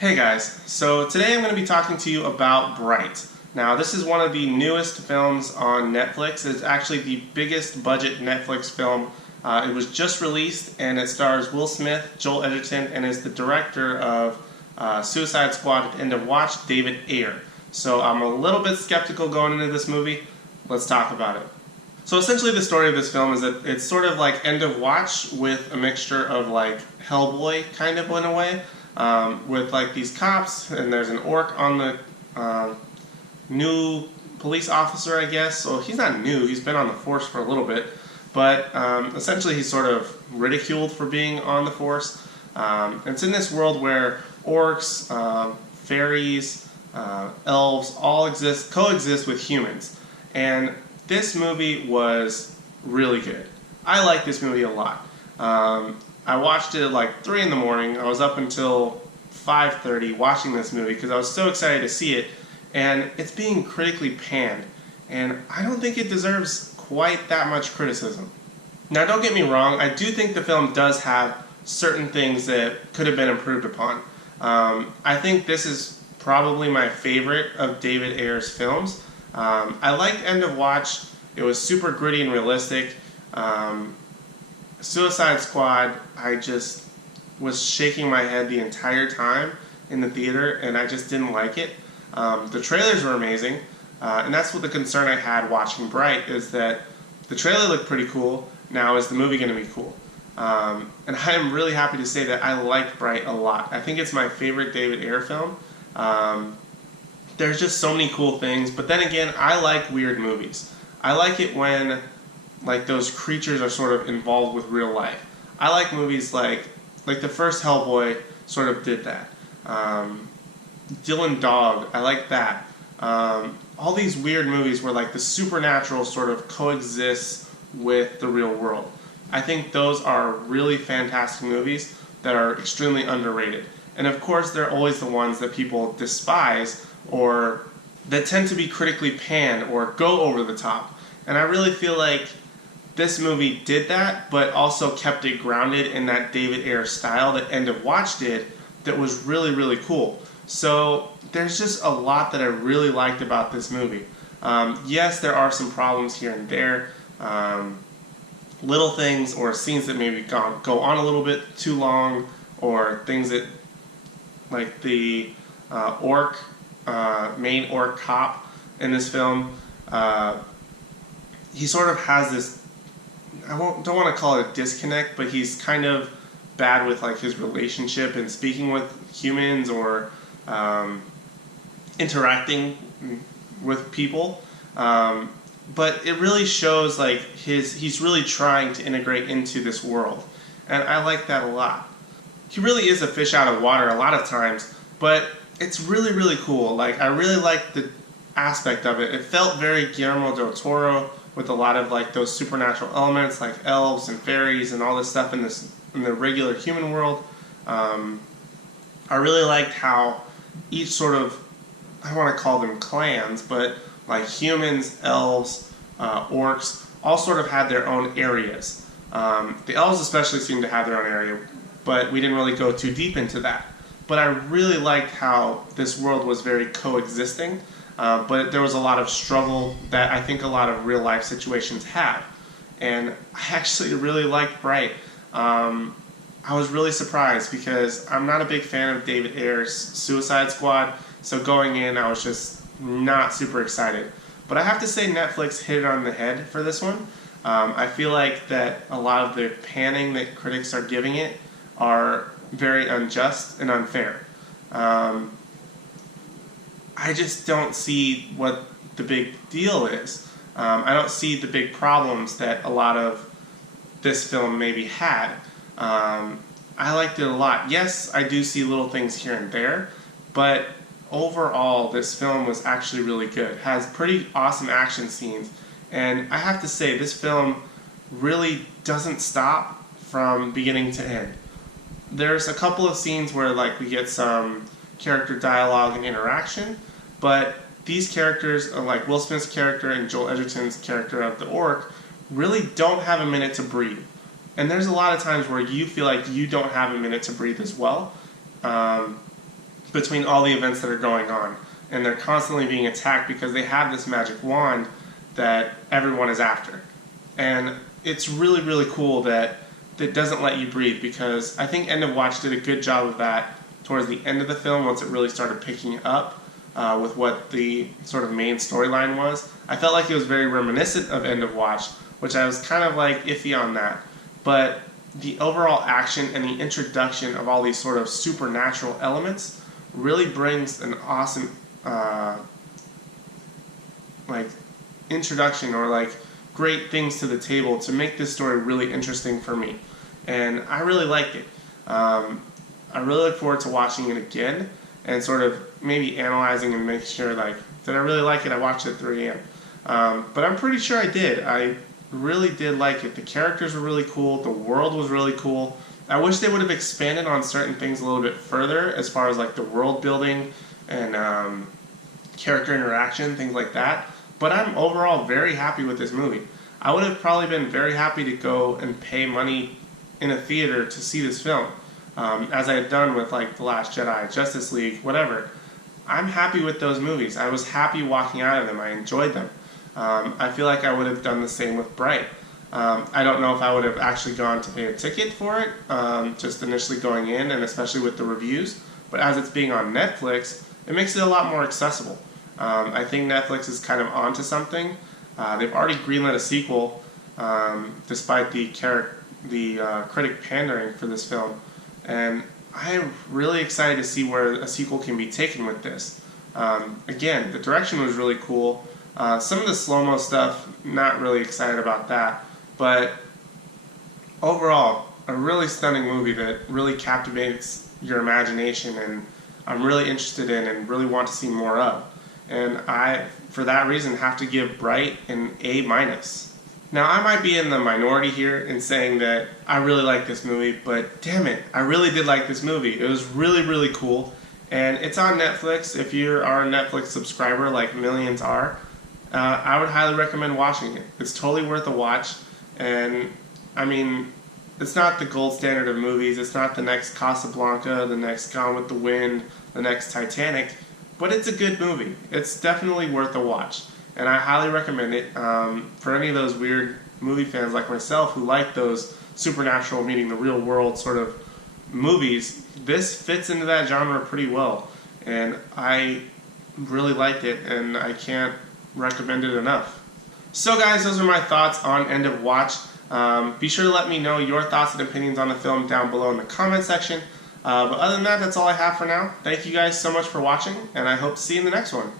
Hey guys, so today I'm going to be talking to you about Bright. Now this is one of the newest films on Netflix. It's actually the biggest budget Netflix film. It was just released and it stars Will Smith, Joel Edgerton, and is the director of Suicide Squad at the end of Watch, David Ayer. So I'm a little bit skeptical going into this movie. Let's talk about it. So essentially the story of this film is that it's sort of like End of Watch with a mixture of like Hellboy kind of in a way. With like these cops, and there's an orc on the new police officer, I guess. So he's not new, he's been on the force for a little bit, but essentially he's sort of ridiculed for being on the force. It's in this world where orcs, fairies, elves all coexist with humans, and this movie was really good. I like this movie a lot. I watched it at like 3 in the morning. I was up until 5:30 watching this movie because I was so excited to see it, and it's being critically panned, and I don't think it deserves quite that much criticism. Now don't get me wrong, I do think the film does have certain things that could have been improved upon. I think this is probably my favorite of David Ayer's films. I liked End of Watch. It was super gritty and realistic. Suicide Squad, I just was shaking my head the entire time in the theater, and I just didn't like it. The trailers were amazing, and that's what the concern I had watching Bright, is that the trailer looked pretty cool. Now, is the movie going to be cool? And I am really happy to say that I liked Bright a lot. I think it's my favorite David Ayer film. There's just so many cool things, but then again, I like weird movies. I like it when like those creatures are sort of involved with real life. I like movies like the first Hellboy sort of did that. Dylan Dog, I like that. All these weird movies where like the supernatural sort of coexists with the real world. I think those are really fantastic movies that are extremely underrated. And of course, they're always the ones that people despise or that tend to be critically panned or go over the top. And I really feel like this movie did that, but also kept it grounded in that David Ayer style that End of Watch did that was really, really cool. So there's just a lot that I really liked about this movie. Yes, there are some problems here and there. Little things or scenes that maybe go on a little bit too long, or things that, like the main orc cop in this film, he sort of has this, don't want to call it a disconnect, but he's kind of bad with like his relationship and speaking with humans or interacting with people. But it really shows like he's really trying to integrate into this world, and I like that a lot. He really is a fish out of water a lot of times, but it's really, really cool. Like, I really like the aspect of it. It felt very Guillermo del Toro, with a lot of like those supernatural elements like elves and fairies and all this stuff in the regular human world. I really liked how each sort of, I don't want to call them clans, but like humans, elves, orcs, all sort of had their own areas. The elves especially seemed to have their own area, but we didn't really go too deep into that. But I really liked how this world was very coexisting. But there was a lot of struggle that I think a lot of real life situations have. And I actually really liked Bright. I was really surprised because I'm not a big fan of David Ayer's Suicide Squad, so going in I was just not super excited. But I have to say Netflix hit it on the head for this one. I feel like that a lot of the panning that critics are giving it are very unjust and unfair. I just don't see what the big deal is. I don't see the big problems that a lot of this film maybe had. I liked it a lot. Yes, I do see little things here and there, but overall this film was actually really good. It has pretty awesome action scenes, and I have to say this film really doesn't stop from beginning to end. There's a couple of scenes where like we get some character dialogue and interaction, but these characters, like Will Smith's character and Joel Edgerton's character of the orc, really don't have a minute to breathe. And there's a lot of times where you feel like you don't have a minute to breathe as well. between all the events that are going on. And they're constantly being attacked because they have this magic wand that everyone is after. And it's really, really cool that it doesn't let you breathe, because I think End of Watch did a good job of that towards the end of the film once it really started picking up with what the sort of main storyline was. I felt like it was very reminiscent of End of Watch, which I was kind of like iffy on that. But the overall action and the introduction of all these sort of supernatural elements really brings an awesome like introduction, or like great things to the table to make this story really interesting for me. And I really liked it. I really look forward to watching it again and sort of maybe analyzing and making sure, like, did I really like it? I watched it at 3 a.m. But I'm pretty sure I did. I really did like it. The characters were really cool. The world was really cool. I wish they would have expanded on certain things a little bit further as far as like the world building and character interaction, things like that. But I'm overall very happy with this movie. I would have probably been very happy to go and pay money in a theater to see this film, as I had done with like The Last Jedi, Justice League, whatever. I'm happy with those movies. I was happy walking out of them. I enjoyed them. I feel like I would have done the same with Bright. I don't know if I would have actually gone to pay a ticket for it, just initially going in, and especially with the reviews. But as it's being on Netflix, it makes it a lot more accessible. I think Netflix is kind of onto something. They've already greenlit a sequel, despite the critic pandering for this film. And I'm really excited to see where a sequel can be taken with this. Again, the direction was really cool. Some of the slow-mo stuff, not really excited about that. But overall, a really stunning movie that really captivates your imagination, and I'm really interested in and really want to see more of. And I, for that reason, have to give Bright an A-. Now, I might be in the minority here in saying that I really like this movie, but damn it, I really did like this movie. It was really, really cool. And it's on Netflix. If you are a Netflix subscriber, like millions are, I would highly recommend watching it. It's totally worth a watch. And, I mean, it's not the gold standard of movies. It's not the next Casablanca, the next Gone with the Wind, the next Titanic. But it's a good movie. It's definitely worth a watch. And I highly recommend it for any of those weird movie fans like myself who like those supernatural meeting the real world sort of movies. This fits into that genre pretty well. And I really liked it, and I can't recommend it enough. So guys, those are my thoughts on End of Watch. Be sure to let me know your thoughts and opinions on the film down below in the comment section. But other than that, that's all I have for now. Thank you guys so much for watching, and I hope to see you in the next one.